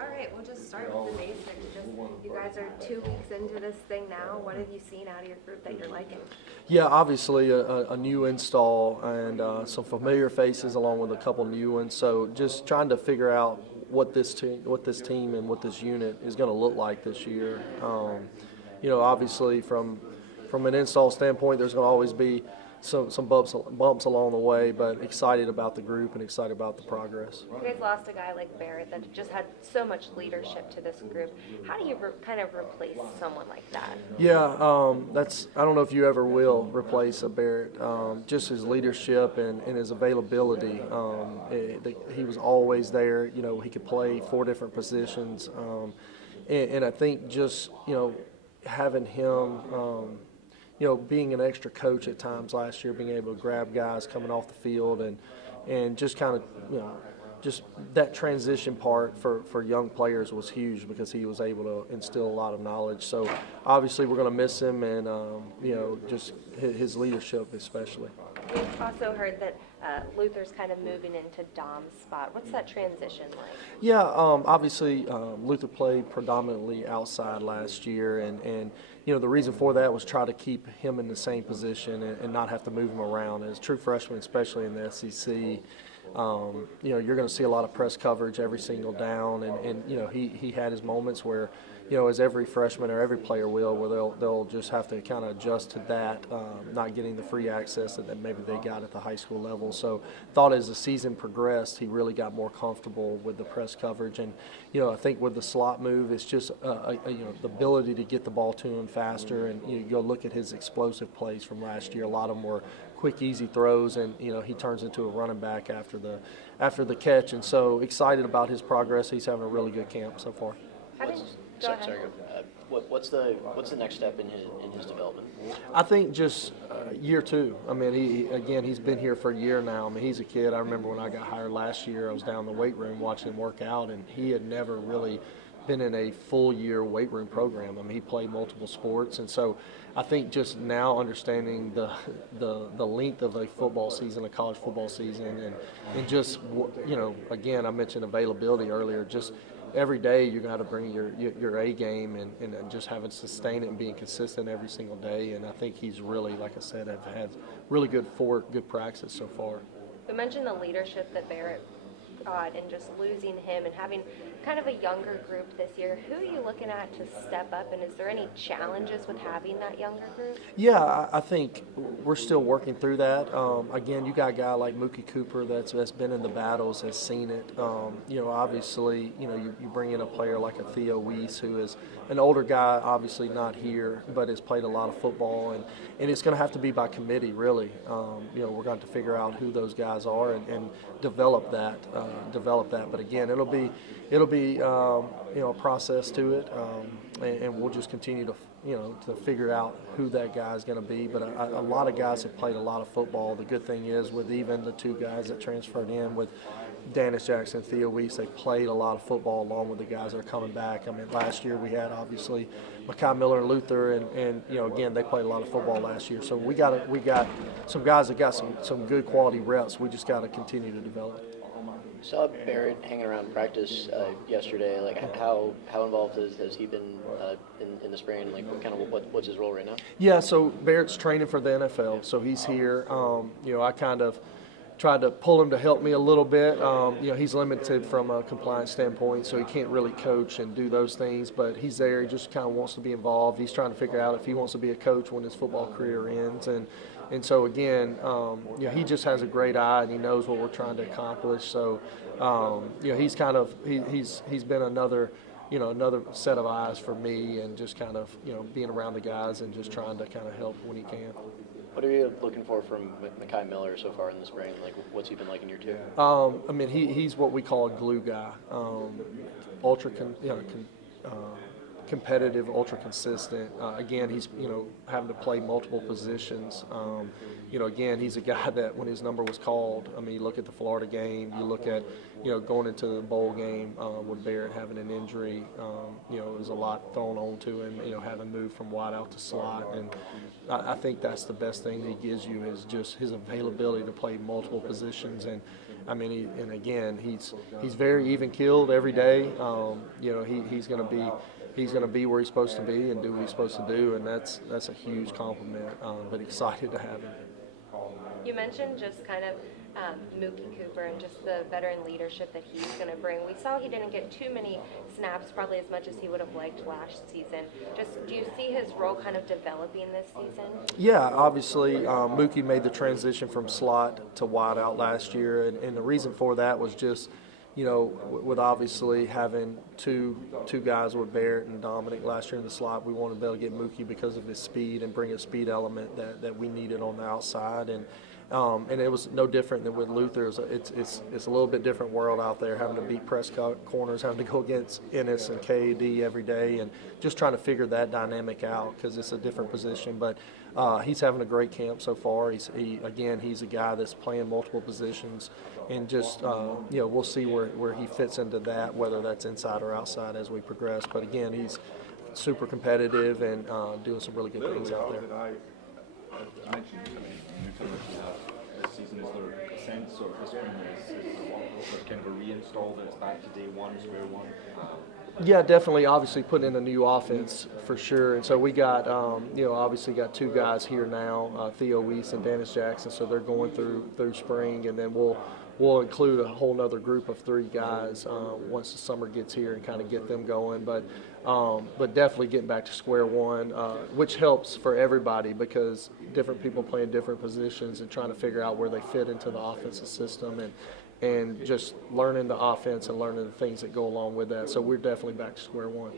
All right, we'll just start with the basics. You guys are 2 weeks into this thing now. What have you seen out of your group that you're liking? Yeah, obviously a new install and some familiar faces along with a couple new ones. So just trying to figure out what this team and what this unit is going to look like this year. Obviously from an install standpoint, there's going to always be some bumps along the way, but excited about the group and excited about the progress. You guys lost a guy like Barrett that just had so much leadership to this group. How do you kind of replace someone like that? Yeah, I don't know if you ever will replace a Barrett. Just his leadership and his availability. He was always there. He could play 4 different positions, and I think just having him. Being an extra coach at times last year, being able to grab guys coming off the field and just kind of, just that transition part for young players was huge because he was able to instill a lot of knowledge. So obviously we're going to miss him and, just his leadership especially. We've also heard that Luther's kind of moving into Dom's spot. What's that transition like? Yeah, obviously Luther played predominantly outside last year, and the reason for that was try to keep him in the same position and not have to move him around. As true freshmen, especially in the SEC, you're going to see a lot of press coverage every single down, and he had his moments where, as every freshman or every player will, where they'll just have to kind of adjust to that, not getting the free access that maybe they got at the high school level. So thought as the season progressed, he really got more comfortable with the press coverage. And, I think with the slot move, it's just, the ability to get the ball to him faster. And you go look at his explosive plays from last year. A lot of them were quick, easy throws, and, he turns into a running back after the catch. And so excited about his progress. He's having a really good camp so far. Sorry. What's the next step in his development? I think just year 2. I mean, he's been here for a year now. I mean, he's a kid. I remember when I got hired last year, I was down in the weight room watching him work out, and he had never really been in a full year weight room program. I mean, he played multiple sports, and so I think just now understanding the length of a football season, a college football season, and just again, I mentioned availability earlier. Just every day you're going to have to bring your A game and just having to sustain it and being consistent every single day. And I think he's really, like I said, have had really good practice so far. You mentioned the leadership that Barrett brought and just losing him and having kind of a younger group this year. Who are you looking at to step up, and is there any challenges with having that younger group? Yeah, I think we're still working through that. Again, you got a guy like Mookie Cooper that's been in the battles, has seen it. Obviously, you bring in a player like a Theo Weiss, who is an older guy, obviously not here, but has played a lot of football, and it's going to have to be by committee, really. We're going to figure out who those guys are and develop that. But again, it'll be a process to it, and we'll just continue to figure out who that guy is going to be. But a lot of guys have played a lot of football. The good thing is with even the 2 guys that transferred in with Dennis Jackson, Theo Weiss, they played a lot of football along with the guys that are coming back. I mean, last year we had obviously Makai Miller and Luther, and again, they played a lot of football last year. So we got some guys that got some good quality reps. We just got to continue to develop. Saw Barrett hanging around practice yesterday. Like, how involved has he been in the spring? Like, what's his role right now? Yeah, so Barrett's training for the NFL, so he's here. I kind of tried to pull him to help me a little bit. He's limited from a compliance standpoint, so he can't really coach and do those things, but he's there. He just kind of wants to be involved. He's trying to figure out if he wants to be a coach when his football career ends. And so, again, he just has a great eye, and he knows what we're trying to accomplish. So, he's kind of he's been another set of eyes for me, and just kind of, being around the guys and just trying to kind of help when he can. What are you looking for from Makai Miller so far in the spring? Like, what's he been like in year 2? I mean, he's what we call a glue guy, ultra competitive, ultra consistent. Again, he's having to play multiple positions. Again, he's a guy that when his number was called, I mean, you look at the Florida game, you look at going into the bowl game with Barrett having an injury. There was a lot thrown on to him. Having moved from wide out to slot, and I think that's the best thing he gives you is just his availability to play multiple positions. I mean, and again, he's very even keeled every day. You know, he's going to be where he's supposed to be and do what he's supposed to do, and that's a huge compliment. But excited to have him. You mentioned just kind of Mookie Cooper and just the veteran leadership that he's going to bring. We saw he didn't get too many snaps, probably as much as he would have liked last season. Just do you see his role kind of developing this season? Yeah, obviously Mookie made the transition from slot to wide out last year, and the reason for that was just, you know, with obviously having two guys with Barrett and Dominic last year in the slot, we wanted to be able to get Mookie because of his speed and bring a speed element that we needed on the outside. And it was no different than with Luther. It's a little bit different world out there, having to beat press corners, having to go against Ennis and KD every day, and just trying to figure that dynamic out because it's a different position. But he's having a great camp so far. He's a guy that's playing multiple positions, and just you know, we'll see where he fits into that, whether that's inside or outside as we progress. But again, he's super competitive and doing some really good things out there. This season, is there a sense of the spring is kind of a reinstall that it's back to day one, square one? Yeah, definitely. Obviously, putting in a new offense for sure. And so we got, you know, obviously got two guys here now, Theo Weiss and Dennis Jackson. So they're going through spring, and then we'll include a whole other group of three guys once the summer gets here and kind of get them going. But definitely getting back to square one, which helps for everybody because different people playing different positions and trying to figure out where they fit into the offensive system and just learning the offense and learning the things that go along with that. So we're definitely back to square one.